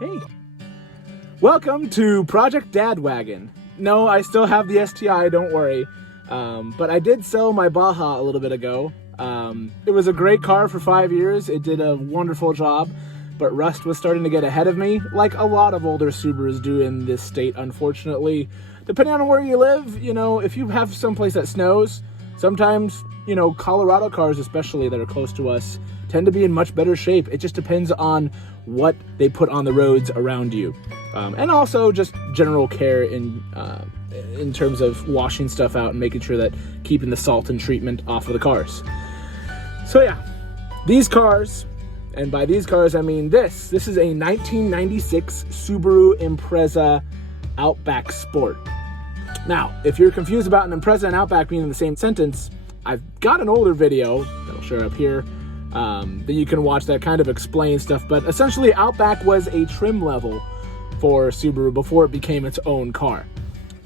Hey, welcome to Project Dad Wagon. No, I still have the STI, don't worry. But I did sell my Baja a little bit ago. It was a great car for 5 years. It did a wonderful job, but rust was starting to get ahead of me, like a lot of older Subarus do in this state, unfortunately. Depending on where you live, if you have someplace that snows, sometimes, Colorado cars especially that are close to us tend to be in much better shape. It just depends on what they put on the roads around you. And also just general care in terms of washing stuff out and making sure that keeping the salt and treatment off of the cars. So yeah, these cars, and by these cars I mean this is a 1996 Subaru Impreza Outback Sport. Now, if you're confused about an Impreza and Outback being in the same sentence, I've got an older video that I'll share up here that you can watch that kind of explains stuff, but essentially Outback was a trim level for Subaru before it became its own car.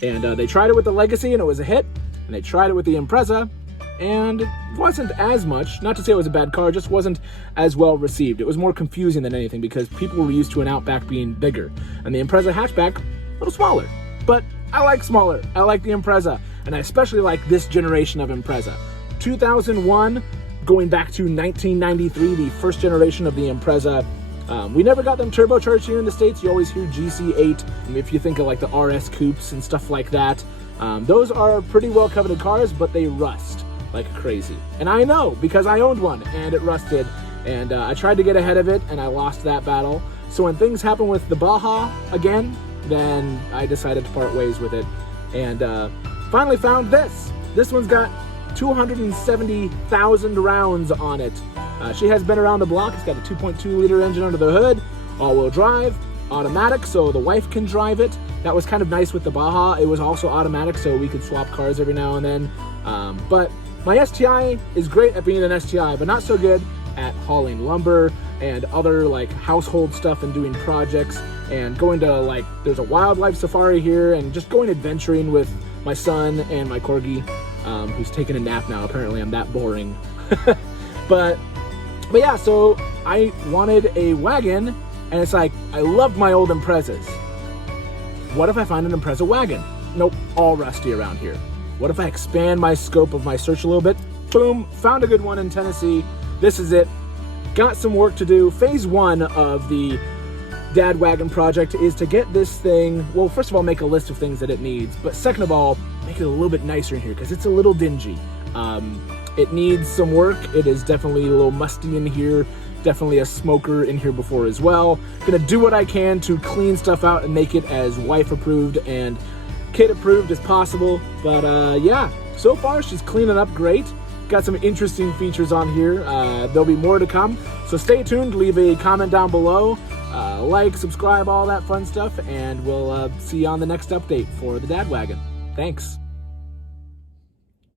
And they tried it with the Legacy and it was a hit, and they tried it with the Impreza and it wasn't as much. Not to say it was a bad car, just wasn't as well received. It was more confusing than anything because people were used to an Outback being bigger and the Impreza hatchback a little smaller. But I like smaller. I like the Impreza, and I especially like this generation of Impreza. 2001 going back to 1993, the first generation of the Impreza. We never got them turbocharged here in the States. You always hear GC8, and if you think of like the RS coupes and stuff like that, those are pretty well coveted cars, but they rust like crazy. And I know because I owned one and it rusted, and I tried to get ahead of it and I lost that battle. So when things happen with the Baja again, then I decided to part ways with it, and finally found this. This one's got 270,000 rounds on it. She has been around the block. It's got a 2.2 liter engine under the hood, all-wheel drive, automatic, so the wife can drive it. That was kind of nice with the Baja. It was also automatic, so we could swap cars every now and then. But my STI is great at being an STI, but not so good at hauling lumber and other like household stuff and doing projects and going to there's a wildlife safari here and just going adventuring with my son and my corgi, who's taking a nap now. Apparently I'm that boring. but yeah, so I wanted a wagon, and it's like, I loved my old Imprezas. What if I find an Impreza wagon? Nope, all rusty around here. What if I expand my scope of my search a little bit? Boom, found a good one in Tennessee. This is it. Got some work to do. Phase 1 of the Dad Wagon project is to get this thing, well, first of all, make a list of things that it needs, but second of all, make it a little bit nicer in here because it's a little dingy. It needs some work. It is definitely a little musty in here. Definitely a smoker in here before as well. Gonna do what I can to clean stuff out and make it as wife approved and kid approved as possible. But yeah, so far she's cleaning up great. Got some interesting features on here. There'll be more to come, so stay tuned. Leave a comment down below, like, subscribe, all that fun stuff, and we'll see you on the next update for the Dad Wagon. Thanks.